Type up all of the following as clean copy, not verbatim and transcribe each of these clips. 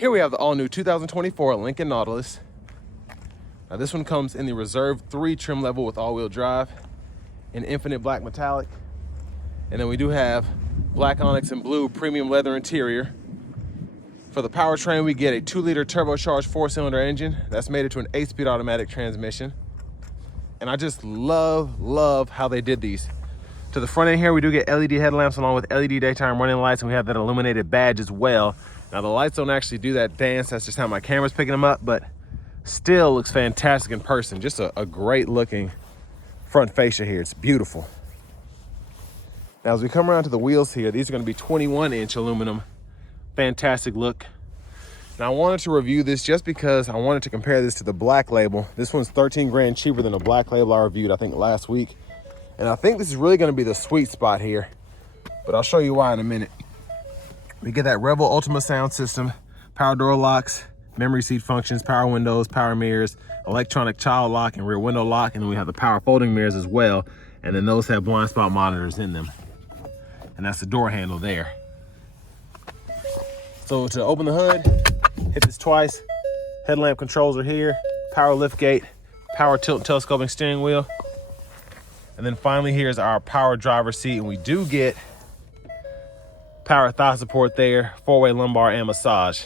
Here we have the all-new 2024 Lincoln Nautilus. Now this one comes in the Reserve 3 trim level with all-wheel drive, in infinite black metallic, and then we do have black onyx and blue premium leather interior. For the powertrain, we get a 2-liter turbocharged 4-cylinder engine that's made it to an 8-speed automatic transmission. And I just love how they did these. To the front end here, we do get LED headlamps along with LED daytime running lights, and we have that illuminated badge as well. Now the lights don't actually do that dance, that's just how my camera's picking them up, but still looks fantastic in person. Just a great looking front fascia here, it's beautiful. Now as we come around to the wheels here, these are gonna be 21-inch aluminum. Fantastic look. Now I wanted to review this just because I wanted to compare this to the black label. This one's 13 grand cheaper than the black label I reviewed, I think last week. And I think this is really gonna be the sweet spot here, but I'll show you why in a minute. We get that Rebel Ultima sound system, power door locks, memory seat functions, power windows, power mirrors, electronic child lock and rear window lock, and then we have the power folding mirrors as well. And then those have blind spot monitors in them. And that's the door handle there. So to open the hood, hit this twice. Headlamp controls are here, power lift gate, power tilt and telescoping steering wheel. And then finally, here's our power driver's seat, and we do get power thigh support there, 4-way lumbar and massage.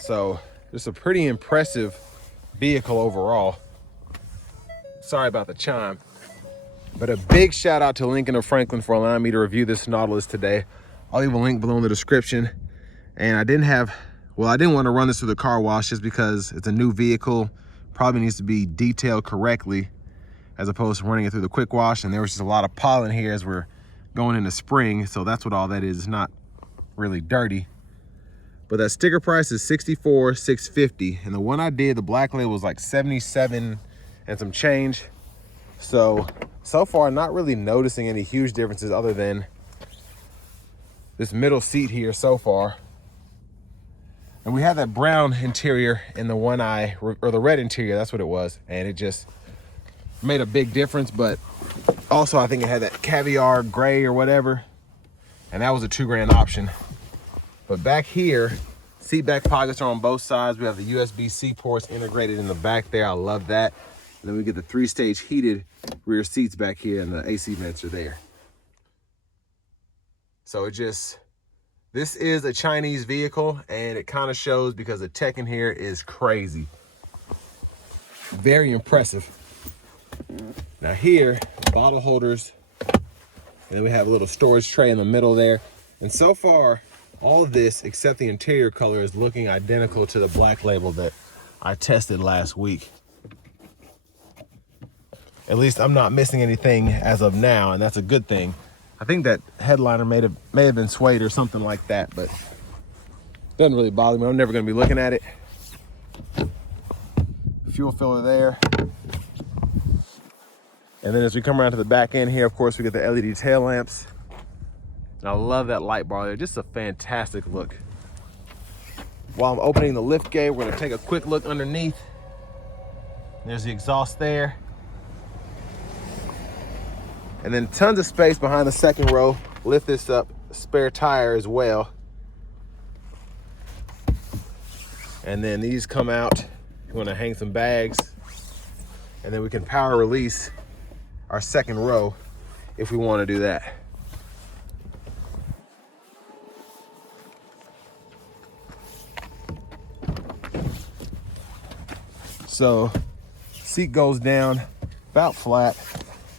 So just a pretty impressive vehicle overall. Sorry about the chime, but a big shout out to Lincoln of Franklin for allowing me to review this Nautilus today. I'll leave a link below in the description. And I didn't want to run this through the car wash just because it's a new vehicle, probably needs to be detailed correctly, as opposed to running it through the quick wash. And there was just a lot of pollen here as we're going into spring, so that's what all that is. It's not really dirty. But that sticker price is $64,650, and the one I did, the black label, was like $77 and some change. So far not really noticing any huge differences other than this middle seat here so far. And we had that brown interior in the one or the red interior, that's what it was, and it just made a big difference. But also I think it had that caviar gray or whatever, and that was a $2 grand option. But back here, seat back pockets are on both sides. We have the USB-C ports integrated in the back there. I love that. And then we get the 3-stage heated rear seats back here, and the AC vents are there. So this is a Chinese vehicle, and it kind of shows because the tech in here is crazy. Very impressive. Now here, bottle holders, and then we have a little storage tray in the middle there. And so far, all of this, except the interior color, is looking identical to the black label that I tested last week. At least I'm not missing anything as of now, and that's a good thing. I think that headliner may have been suede or something like that, but doesn't really bother me. I'm never gonna be looking at it. Fuel filler there. And then as we come around to the back end here, of course, we get the LED tail lamps. And I love that light bar there, just a fantastic look. While I'm opening the lift gate, we're gonna take a quick look underneath. There's the exhaust there. And then tons of space behind the second row. Lift this up, spare tire as well. And then these come out. You wanna hang some bags. And then we can power release our second row if we wanna do that. So, seat goes down about flat,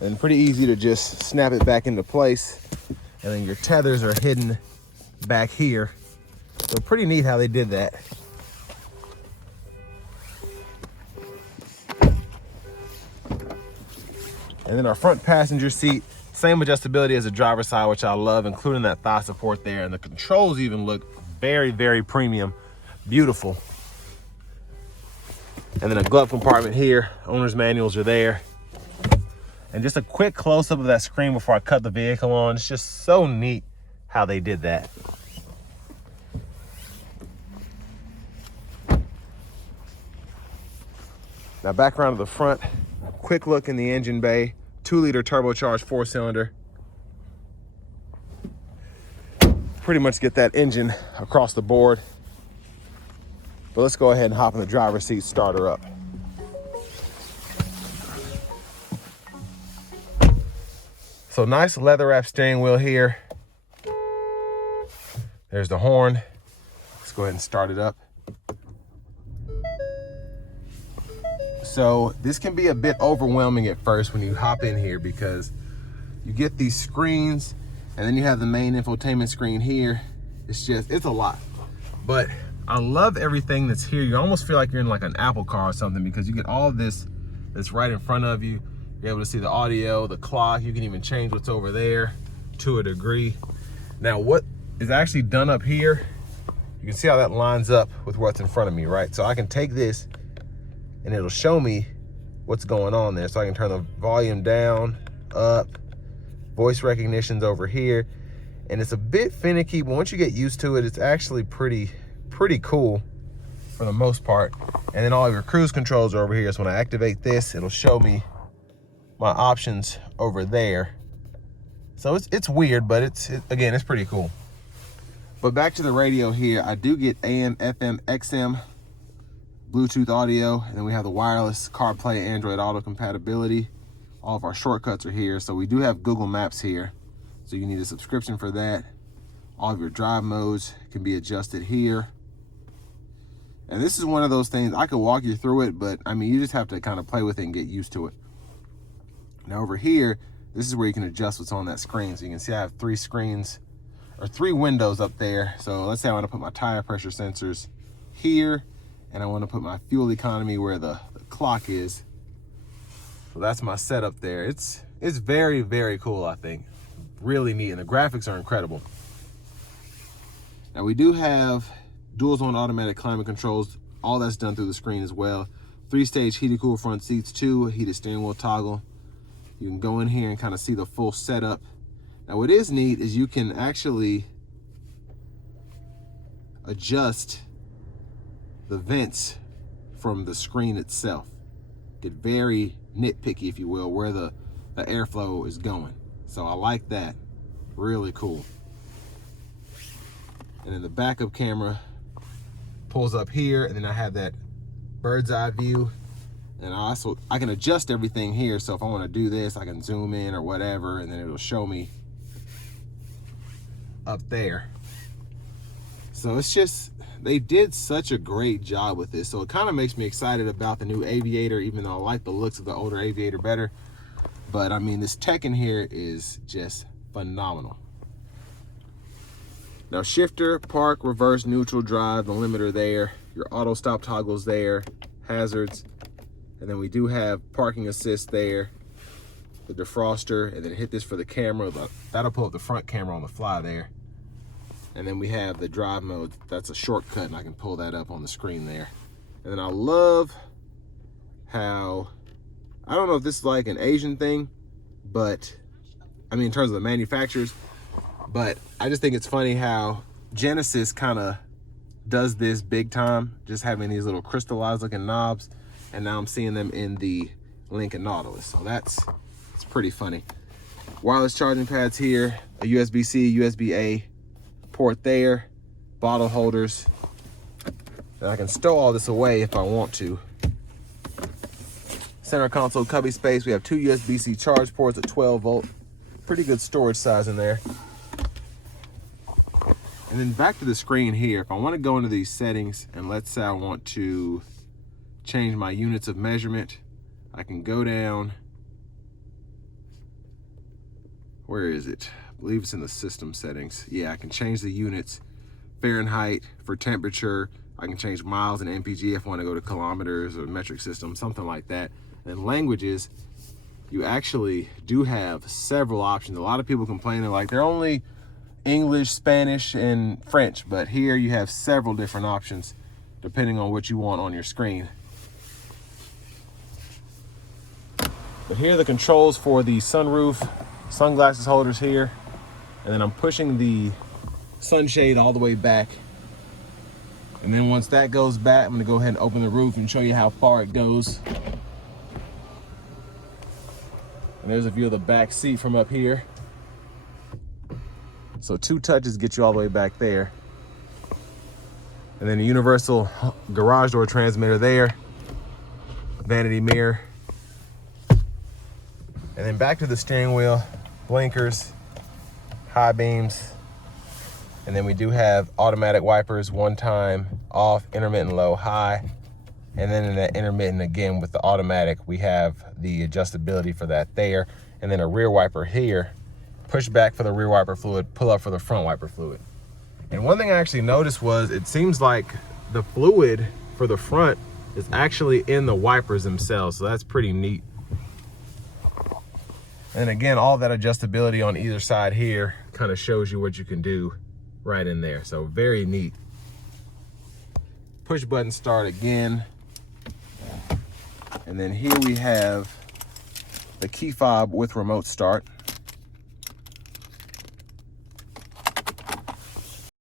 and pretty easy to just snap it back into place. And then your tethers are hidden back here. So pretty neat how they did that. And then our front passenger seat, same adjustability as the driver's side, which I love, including that thigh support there. And the controls even look very premium, beautiful. And then a glove compartment here, owner's manuals are there. And just a quick close-up of that screen before I cut the vehicle on. It's just so neat how they did that. Now back around to the front, quick look in the engine bay, 2-liter turbocharged 4-cylinder. Pretty much get that engine across the board. But let's go ahead and hop in the driver's seat, start her up. So nice leather wrap steering wheel here. There's the horn. Let's go ahead and start it up. So this can be a bit overwhelming at first when you hop in here, because you get these screens and then you have the main infotainment screen here. It's a lot. But I love everything that's here. You almost feel like you're in like an Apple car or something, because you get all of this that's right in front of you. You're able to see the audio, the clock. You can even change what's over there to a degree. Now, what is actually done up here, you can see how that lines up with what's in front of me, right? So I can take this and it'll show me what's going on there. So I can turn the volume down, up, voice recognition's over here. And it's a bit finicky, but once you get used to it, it's actually pretty cool for the most part. And then all of your cruise controls are over here. So when I activate this, it'll show me my options over there. So it's weird, but again, it's pretty cool. But back to the radio here, I do get AM, FM, XM, Bluetooth audio, and then we have the wireless CarPlay, Android Auto compatibility. All of our shortcuts are here. So we do have Google Maps here. So you need a subscription for that. All of your drive modes can be adjusted here. And this is one of those things, I could walk you through it, but I mean, you just have to kind of play with it and get used to it. Now over here, this is where you can adjust what's on that screen. So you can see I have 3 screens, or 3 windows up there. So let's say I want to put my tire pressure sensors here, and I want to put my fuel economy where the clock is. So that's my setup there. It's very, very cool, I think. Really neat, and the graphics are incredible. Now we do have dual zone automatic climate controls. All that's done through the screen as well. 3-stage heated cool front seats, 2 heated steering wheel toggle. You can go in here and kind of see the full setup. Now what is neat is you can actually adjust the vents from the screen itself. Get very nitpicky, if you will, where the airflow is going. So I like that, really cool. And then the backup camera pulls up here, and then I have that bird's eye view. And I can adjust everything here. So if I want to do this, I can zoom in or whatever, and then it'll show me up there. So it's just, they did such a great job with this. So it kind of makes me excited about the new Aviator, even though I like the looks of the older Aviator better. But I mean, this tech in here is just phenomenal. Now shifter, park, reverse, neutral, drive, the limiter there, your auto stop toggles there, hazards, and then we do have parking assist there, the defroster, and then hit this for the camera, but that'll pull up the front camera on the fly there. And then we have the drive mode. That's a shortcut, and I can pull that up on the screen there. And then I love how, I don't know if this is like an Asian thing, but I mean, in terms of the manufacturers, but I just think it's funny how Genesis kind of does this big time, just having these little crystallized looking knobs. And now I'm seeing them in the Lincoln Nautilus. So it's pretty funny. Wireless charging pads here, a USB-C, USB-A port there, bottle holders. And I can stow all this away if I want to. Center console cubby space. We have 2 USB-C charge ports at 12 volt. Pretty good storage size in there. And then back to the screen here. If I want to go into these settings, and let's say I want to change my units of measurement, I can go down. Where is it? I believe it's in the system settings. Yeah, I can change the units. Fahrenheit for temperature. I can change miles and MPG if I want to go to kilometers or metric system, something like that. And languages, you actually do have several options. A lot of people complain, they're only English, Spanish, and French, but here you have several different options depending on what you want on your screen. But here are the controls for the sunroof, sunglasses holders here, and then I'm pushing the sunshade all the way back. And then once that goes back, I'm gonna go ahead and open the roof and show you how far it goes. And there's a view of the back seat from up here. So 2 touches get you all the way back there. And then a universal garage door transmitter there, vanity mirror. And then back to the steering wheel, blinkers, high beams. And then we do have automatic wipers, one time off, intermittent low, high. And then in that intermittent again with the automatic, we have the adjustability for that there. And then a rear wiper here, push back for the rear wiper fluid, pull up for the front wiper fluid. And one thing I actually noticed was it seems like the fluid for the front is actually in the wipers themselves. So that's pretty neat. And again, all that adjustability on either side here kind of shows you what you can do right in there. So very neat. Push button start again. And then here we have the key fob with remote start.